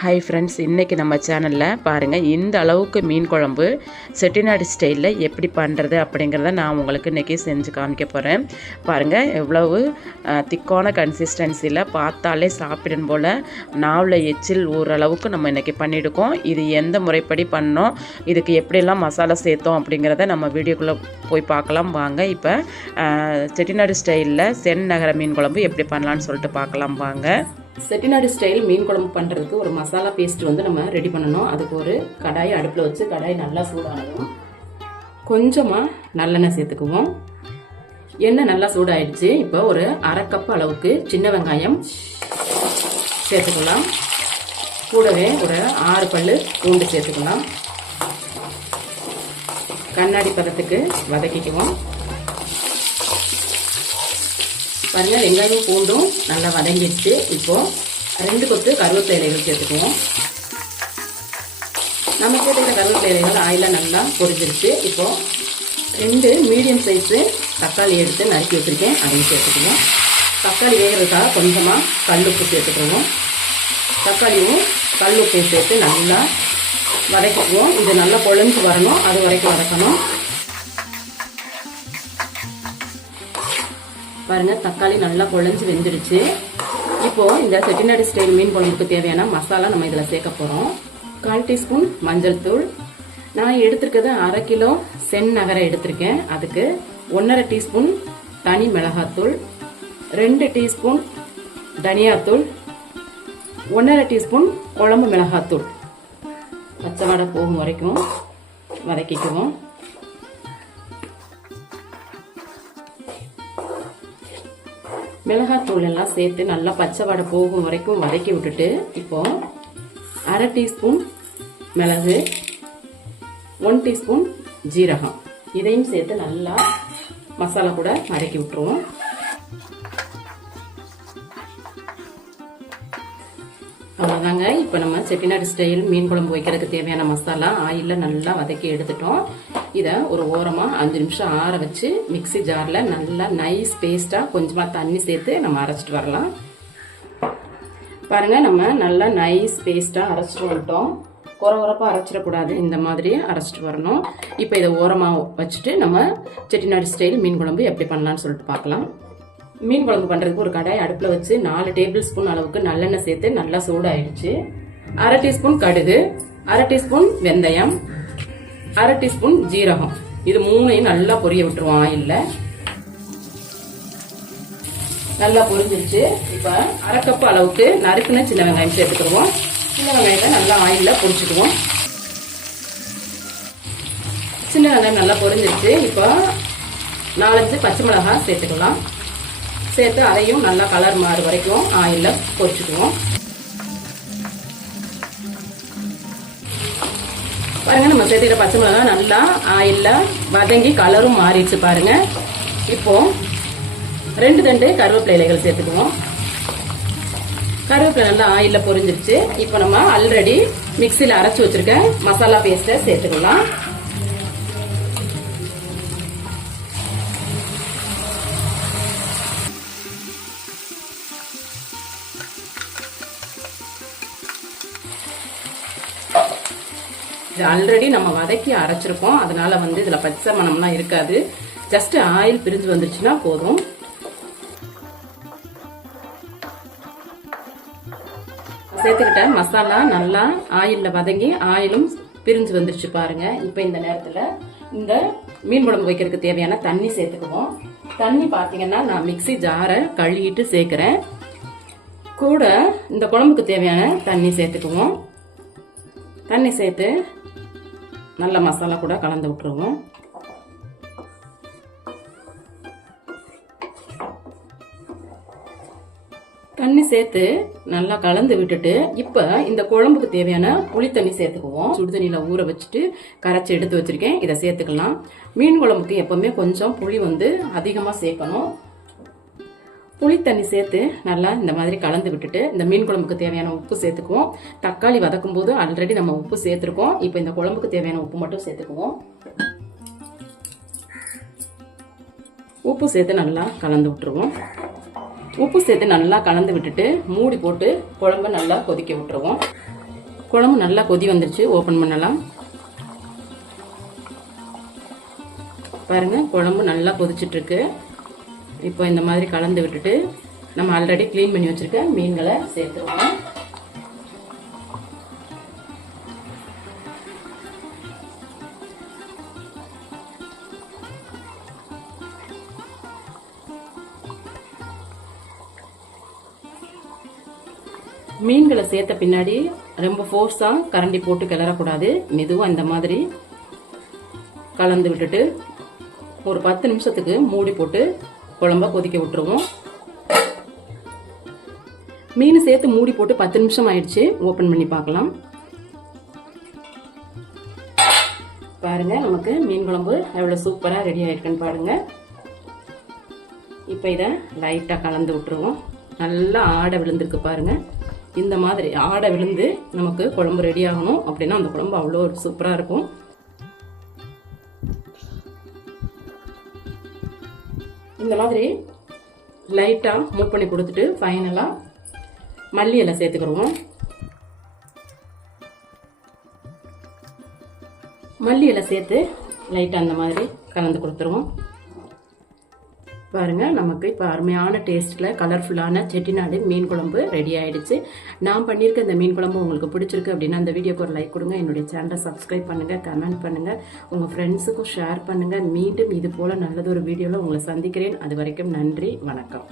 Hi friends இன்றைக்கி நம்ம சேனலில் பாருங்கள் இந்த அளவுக்கு மீன் குழம்பு செட்டிநாடு ஸ்டைலில் எப்படி பண்ணுறது அப்படிங்கிறத நான் உங்களுக்கு இன்றைக்கி செஞ்சு காமிக்க போகிறேன் பாருங்கள் எவ்வளவு திக்கான கன்சிஸ்டன்சியில் பார்த்தாலே சாப்பிடும் போல் நாவில் எச்சில் ஓரளவுக்கு நம்ம இன்றைக்கி பண்ணியிருக்கோம் இது எந்த முறைப்படி பண்ணோம் இதுக்கு எப்படியெல்லாம் மசாலா சேர்த்தோம் அப்படிங்கிறத நம்ம வீடியோக்குள்ளே போய் பார்க்கலாம். வாங்க இப்போ செட்டிநாடு ஸ்டைலில் சென் நகர மீன் குழம்பு எப்படி பண்ணலான்னு சொல்லிட்டு பார்க்கலாம். வாங்க. செட்டிநாடு ஸ்டைல் மீன் குழம்பு பண்ணுறதுக்கு ஒரு மசாலா பேஸ்ட் வந்து நம்ம ரெடி பண்ணணும். அதுக்கு ஒரு கடாய் அடுப்பில் வச்சு கடாய் நல்லா சூடானதும் கொஞ்சமாக நல்லெண்ணெய் சேர்த்துக்குவோம். எண்ணெய் நல்லா சூடாயிடுச்சு. இப்போ ஒரு அரை கப் அளவுக்கு சின்ன வெங்காயம் சேர்த்துக்கலாம். கூடவே ஒரு ஆறு பல் பூண்டு சேர்த்துக்கலாம். கண்ணாடி பதத்துக்கு வதக்கிக்குவோம். பாருங்க வெங்காயம் பூண்டும் நல்லா வதங்கிடுச்சு. இப்போ ரெண்டு கொத்து கருவேப்பிலை இலைகள் சேர்த்துக்குவோம். நம்ம சேர்த்துக்கிற கருவேப்பிலை இலைகள் ஆயில நல்லா பொரிஞ்சிருச்சு. இப்போ ரெண்டு மீடியம் சைஸு தக்காளி எடுத்து நறுக்கி வச்சுருக்கேன். அதையும் சேர்த்துக்குவோம். தக்காளி வேகிறதுக்காக கொஞ்சமாக உப்பு சேர்த்துக்குவோம். தக்காளியும் கல் உப்பையும் சேர்த்து நல்லா வதக்கிக்குவோம். இது நல்லா பொழஞ்சு வரணும். அது வரைக்கும் வதக்கணும். பாருங்க தக்காளி நல்லா குழஞ்சி வெந்துடுச்சு. இப்போ இந்த செட்டிநாடு ஸ்டைல் மீன் குழம்புக்கு தேவையான மசாலா நம்ம இதில் சேர்க்க போகிறோம் கால் டீஸ்பூன் மஞ்சள் தூள். நான் எடுத்திருக்கிறது அரை கிலோ சென் நகரை எடுத்திருக்கேன். அதுக்கு ஒன்றரை டீஸ்பூன் தனி மிளகாத்தூள் ரெண்டு டீஸ்பூன் தனியாத்தூள் ஒன்றரை டீஸ்பூன் குழம்பு மிளகாத்தூள். பச்சை வடை போகும் வரைக்கும் வதக்கிக்குவோம். மிளகாத்தூள் எல்லாம் சேர்த்து நல்லா பச்சை வடை போகும் வரைக்கும் வதக்கி விட்டுட்டு இப்போ அரை டீஸ்பூன் மிளகு ஒன் டீஸ்பூன் ஜீரகம். இதையும் சேர்த்து நல்லா மசாலா கூட வதக்கி விட்டுருவோம். அவ்வளோதாங்க இப்போ நம்ம செட்டிநாடு ஸ்டைல் மீன் குழம்பு வைக்கிறதுக்கு தேவையான மசாலா ஆயிலில் நல்லா வதக்கி எடுத்துட்டோம். இதை ஒரு ஓரமாக அஞ்சு நிமிஷம் ஆற வச்சு மிக்ஸி ஜாரில் நல்லா நைஸ் பேஸ்ட்டாக கொஞ்சமாக தண்ணி சேர்த்து நம்ம அரைச்சிட்டு வரலாம். பாருங்கள் நம்ம நல்லா நைஸ் பேஸ்ட்டாக அரைச்சிட்டு வந்துட்டோம். குறை உரப்பாக அரைச்சிடக்கூடாது. இந்த மாதிரி அரைச்சிட்டு வரணும். இப்போ இதை ஓரமாக வச்சுட்டு நம்ம செட்டிநாடு ஸ்டைல் மீன் குழம்பு எப்படி பண்ணலான்னு சொல்லிட்டு பார்க்கலாம் மீன் குழம்பு பண்ணுறதுக்கு ஒரு கடாய் அடுப்பில் வச்சு நாலு டேபிள் ஸ்பூன் அளவுக்கு நல்லெண்ணெய் சேர்த்து நல்லா சூடாயிடுச்சு. அரை டீஸ்பூன் கடுகு அரை டீஸ்பூன் வெந்தயம் அரை டீஸ்பூன் ஜீரகம். இது மூணையும் நல்லா பொரிய விட்டுருவோம் ஆயிலில். நல்லா பொரிஞ்சிருச்சு. இப்போ அரை கப் அளவுக்கு நறுக்குன்னு சின்ன வெங்காயம் சேர்த்துக்கிடுவோம். சின்ன வெங்காயத்தை நல்லா ஆயிலில் பொரிச்சுக்குவோம். சின்ன வெங்காயம் நல்லா பொரிஞ்சிருச்சு. இப்போ நாலஞ்சு பச்சை மிளகாய் சேர்த்துக்கலாம். சேர்த்து அதையும் நல்லா கலர் மாறு வரைக்கும் ஆயிலில் பொரிச்சுக்குவோம். பாருங்க நம்ம சேர்த்துக்கிற பச்சை மிளகா நல்லா ஆயிலில் வதங்கி கலரும் மாறிடுச்சு பாருங்க. இப்போ ரெண்டு தண்டு கருவேப்பிலை இலைகள் சேர்த்துக்குவோம். கருவேப்பிலை நல்லா ஆயிலில் பொரிஞ்சிருச்சு. இப்போ நம்ம ஆல்ரெடி மிக்சியில் அரைச்சி வச்சிருக்க மசாலா பேஸ்ட்டை சேர்த்துக்கலாம். இது ஆல்ரெடி நம்ம வதக்கி அரைச்சிருக்கோம். அதனால வந்து இதுல பச்சை மணம்லாம் இருக்காது. ஜஸ்ட் ஆயில் பிரிஞ்சு வந்துருச்சுன்னா போதும். சேர்த்துக்கிட்ட மசாலா நல்லா ஆயிலில் வதங்கி ஆயிலும் பிரிஞ்சு வந்துருச்சு பாருங்க. இப்போ இந்த நேரத்துல இந்த மீன் குழம்பு வைக்கிறதுக்கு தேவையான தண்ணி சேர்த்துக்குவோம். தண்ணி பார்த்தீங்கன்னா நான் மிக்ஸி ஜாரை கழுவிட்டு சேர்க்குறேன். கூட இந்த குழம்புக்கு தேவையான தண்ணி சேர்த்துக்குவோம். தண்ணி சேர்த்து நல்ல மசாலா கூட கலந்து விட்டுருவோம். தண்ணி சேர்த்து நல்லா கலந்து விட்டுட்டு இப்போ இந்த குழம்புக்கு தேவையான புளி தண்ணி சேர்த்துக்குவோம். சுடு தண்ணியில் ஊற வச்சுட்டு கரைச்சி எடுத்து வச்சுருக்கேன். இதை சேர்த்துக்கலாம். மீன் குழம்புக்கு எப்போவுமே கொஞ்சம் புளி வந்து அதிகமாக சேர்க்கணும். புளி தண்ணி சேர்த்து நல்லா இந்த மாதிரி கலந்து விட்டுட்டு இந்த மீன் குழம்புக்கு தேவையான உப்பு சேர்த்துக்குவோம். தக்காளி வதக்கும் போது ஆல்ரெடி நம்ம உப்பு சேர்த்துருக்கோம். இப்போ இந்த குழம்புக்கு தேவையான உப்பு மட்டும் சேர்த்துக்குவோம். உப்பு சேர்த்து நல்லா கலந்து விட்டுருவோம். உப்பு சேர்த்து நல்லா கலந்து விட்டுட்டு மூடி போட்டு குழம்ப நல்லா கொதிக்க விட்டுருவோம். குழம்பு நல்லா கொதி வந்துருச்சு. ஓப்பன் பண்ணலாம். பாருங்கள் குழம்பு நல்லா கொதிச்சிட்ருக்கு இருக்கு. இப்போ இந்த மாதிரி கலந்து விட்டுட்டு நம்ம ஆல்ரெடி க்ளீன் பண்ணி வச்சிருக்க மீன்களை சேர்த்துருவோம் மீன்களை சேர்த்த பின்னாடி ரொம்ப ஃபோர்ஸாக கரண்டி போட்டு கிளறக்கூடாது. மெதுவா இந்த மாதிரி கலந்து விட்டுட்டு ஒரு பத்து நிமிஷத்துக்கு மூடி போட்டு குழம்ப கொதிக்க விட்டுருவோம். மீன் சேர்த்து மூடி போட்டு பத்து நிமிஷம் ஆயிடுச்சு. ஓப்பன் பண்ணி பார்க்கலாம். பாருங்க நமக்கு மீன் குழம்பு எவ்வளோ சூப்பராக ரெடி ஆயிருக்குன்னு பாருங்க. இப்போ இதை லைட்டாக கலந்து விட்டுருவோம். நல்லா ஆடை விழுந்திருக்கு பாருங்க. இந்த மாதிரி ஆடை விழுந்து நமக்கு குழம்பு ரெடி ஆகணும். அப்படின்னா அந்த குழம்பு அவ்வளோ சூப்பராக இருக்கும். இந்த மாதிரி லைட்டாக மூவ் பண்ணி கொடுத்துட்டு ஃபைனலாக மல்லி இலை சேர்த்துக்கிடுவோம் மல்லி இலை சேர்த்து லைட்டாக அந்த மாதிரி கலந்து கொடுத்துருவோம். பாருங்க நமக்கு இப்போ அருமையான டேஸ்ட்டில் கலர்ஃபுல்லான செட்டிநாடு மீன் குழம்பு ரெடி ஆயிடுச்சு. நான் பண்ணியிருக்க இந்த மீன் குழம்பு உங்களுக்கு பிடிச்சிருக்கு அப்படின்னா அந்த வீடியோக்கு ஒரு லைக் கொடுங்க. என்னுடைய சேனலை சப்ஸ்கிரைப் பண்ணுங்க கமெண்ட் பண்ணுங்க. உங்க ஃப்ரெண்ட்ஸுக்கும் ஷேர் பண்ணுங்க. மீண்டும் இது போல நல்லதொரு வீடியோவில் உங்களை சந்திக்கிறேன். அது வரைக்கும் நன்றி வணக்கம்.